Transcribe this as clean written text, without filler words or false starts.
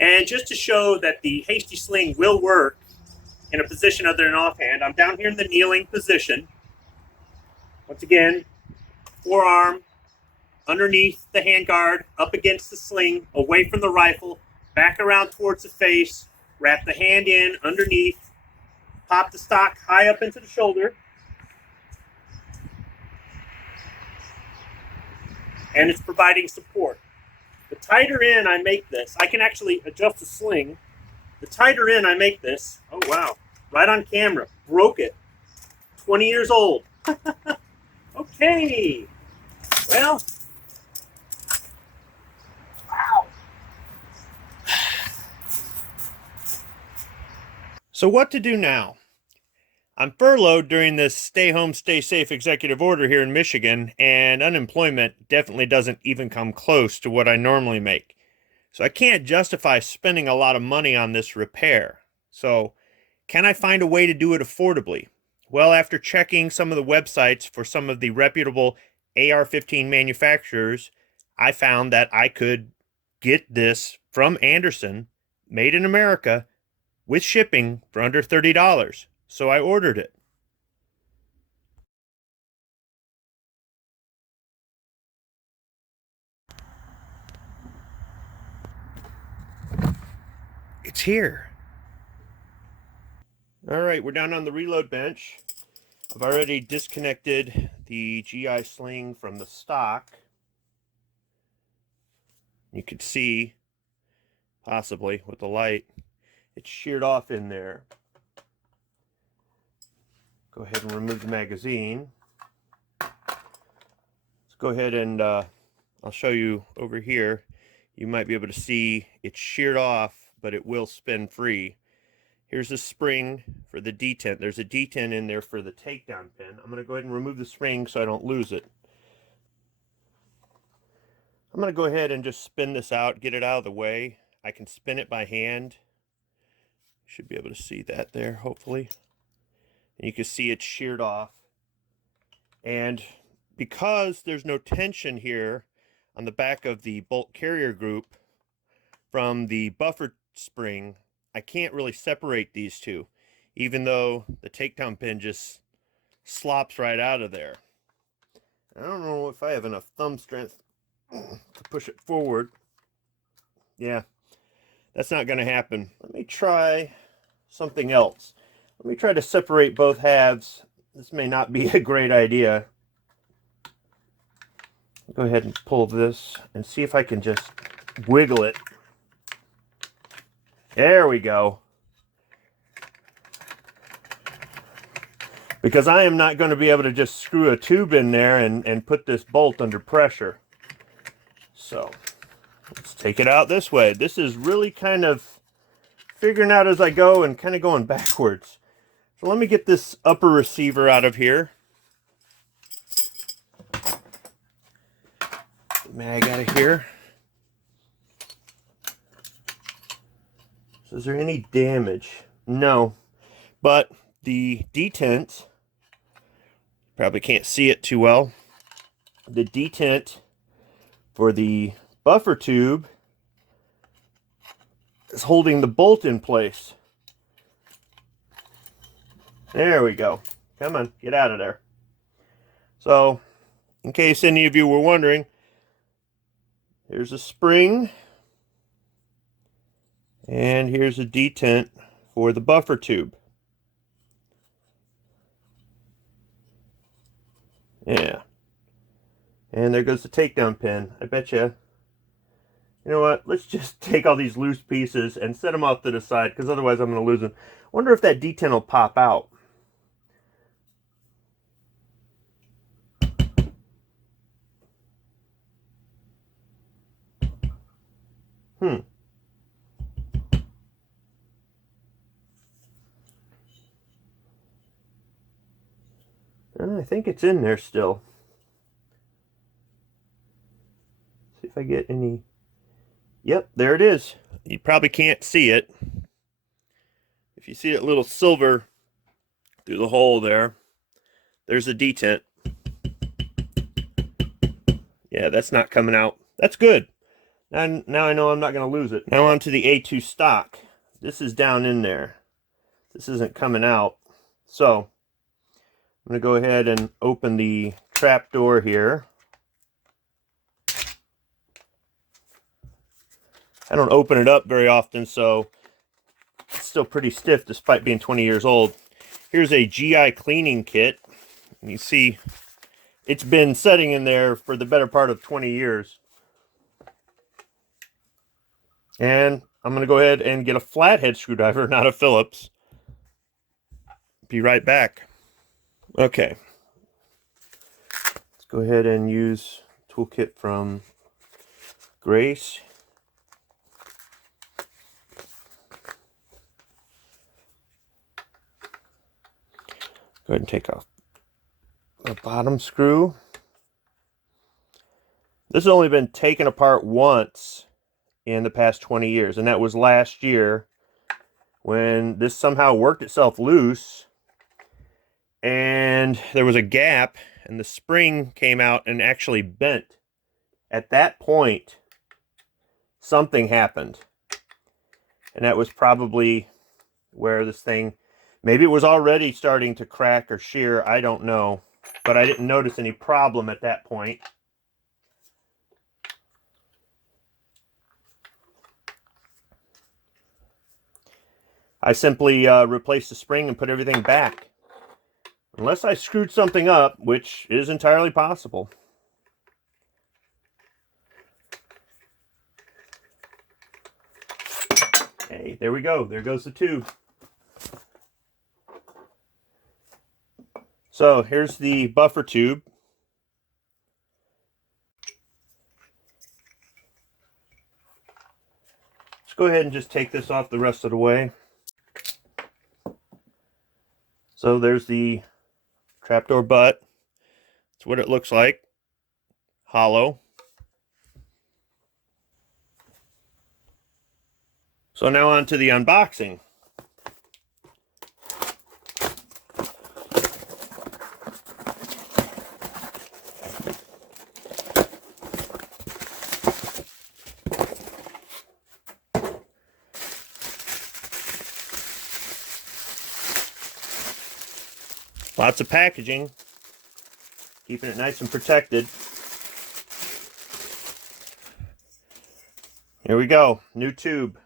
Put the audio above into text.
And just to show that the hasty sling will work in a position other than offhand, I'm down here in the kneeling position. Once again, forearm underneath the handguard, up against the sling, away from the rifle, back around towards the face, wrap the hand in underneath, pop the stock high up into the shoulder, and it's providing support. The tighter in I make this, I can actually adjust the sling. The tighter in I make this, oh wow, right on camera, broke it, 20 years old. Okay, well, wow. So what to do now? I'm furloughed during this stay home, stay safe executive order here in Michigan, and unemployment definitely doesn't even come close to what I normally make. So I can't justify spending a lot of money on this repair. So can I find a way to do it affordably? Well, after checking some of the websites for some of the reputable AR-15 manufacturers, I found that I could get this from Anderson, made in America, with shipping for under $30. So I ordered it. It's here. All right, we're down on the reload bench. I've already disconnected the GI sling from the stock. You could see, possibly with the light, it's sheared off in there. Go ahead and remove the magazine. Let's go ahead and I'll show you over here. You might be able to see it's sheared off, but it will spin free. Here's a spring for the detent. There's a detent in there for the takedown pin. I'm going to go ahead and remove the spring so I don't lose it. I'm going to go ahead and just spin this out, get it out of the way. I can spin it by hand. Should be able to see that there, hopefully. And you can see it's sheared off. And because there's no tension here on the back of the bolt carrier group from the buffer spring, I can't really separate these two, even though the takedown pin just slops right out of there. I don't know if I have enough thumb strength to push it forward. Yeah, that's not going to happen. Let me try something else. Let me try to separate both halves. This may not be a great idea. Go ahead and pull this and see if I can just wiggle it. There we go. Because I am not going to be able to just screw a tube in there and put this bolt under pressure. So let's take it out this way. This is really kind of figuring out as I go and kind of going backwards. So let me get this upper receiver out of here. Mag out of here. So is there any damage? No. But the detent, probably can't see it too well. The detent for the buffer tube is holding the bolt in place. There we go. Come on, get out of there. So, in case any of you were wondering, here's a spring, and here's a detent for the buffer tube. Yeah. And there goes the takedown pin. I bet you know what? Let's just take all these loose pieces and set them off to the side, because otherwise I'm going to lose them. Wonder if that detent will pop out. I think it's in there still. See if I get any. Yep, there it is. You probably can't see it. If you see that little silver through the hole there, there's a detent. Yeah, that's not coming out. That's good. And now I know I'm not going to lose it. Now on to the A2 stock. This is down in there. This isn't coming out. So I'm going to go ahead and open the trap door here. I don't open it up very often, so it's still pretty stiff despite being 20 years old. Here's a GI cleaning kit. And you see it's been sitting in there for the better part of 20 years. And I'm going to go ahead and get a flathead screwdriver, not a Phillips. Be right back. Okay. Let's go ahead and use toolkit from Grace. Go ahead and take off the bottom screw. This has only been taken apart once in the past 20 years, and that was last year when this somehow worked itself loose and there was a gap and the spring came out and actually bent. At that point, something happened, and that was probably where this thing, maybe it was already starting to crack or shear, I don't know, but I didn't notice any problem at that point. I simply replaced the spring and put everything back. Unless I screwed something up, which is entirely possible. Hey, there we go. There goes the tube. So here's the buffer tube. Let's go ahead and just take this off the rest of the way. So there's the trapdoor butt. That's what it looks like. Hollow. So now on to the unboxing. Lots of packaging, keeping it nice and protected. Here we go, new tube.